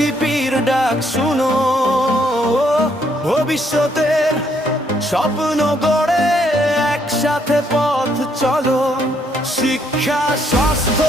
রেসিপির ডাক শুনো। ভবিষ্যতের স্বপ্ন গড়ে একসাথে পথ চলো। শিক্ষা স্বাস্থ্য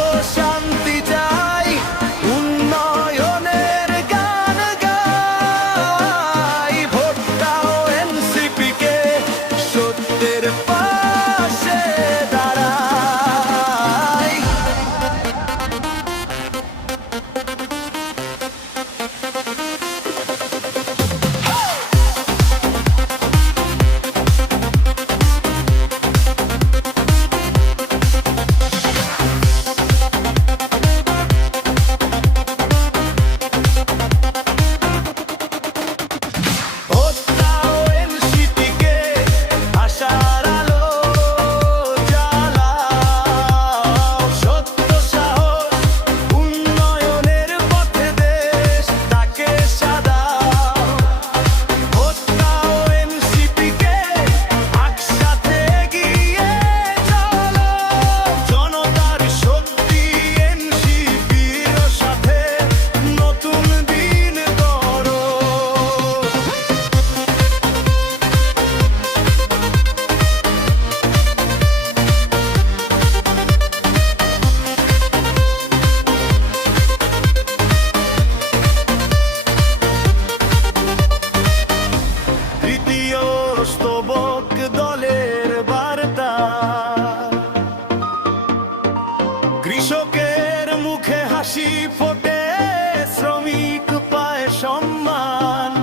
সম্মান।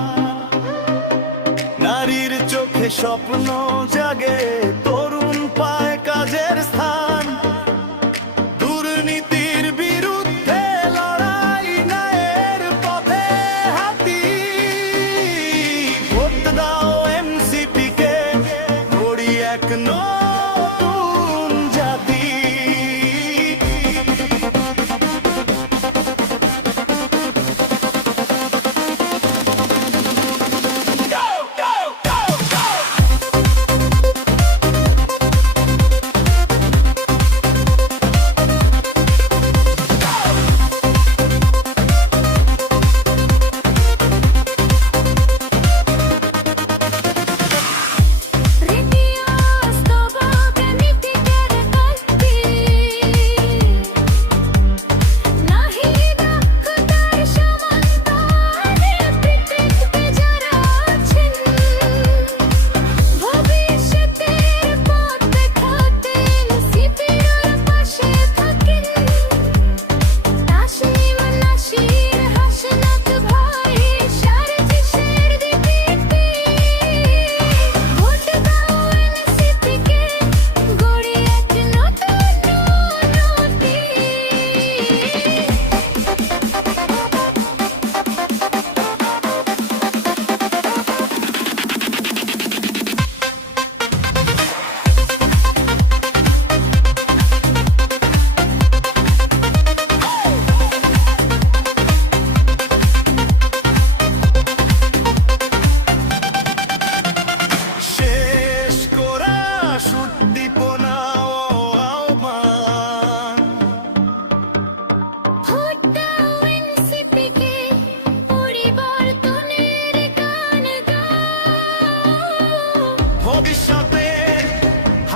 নারীর চোখে স্বপ্ন জাগে, তরুণ পায় কাজের স্থান। দুর্নীতির বিরুদ্ধে লড়াই নায়ের পথে হাতি। ভোট দাও এমসিপি কে ঘড়ি এক নয়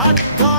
hot dog.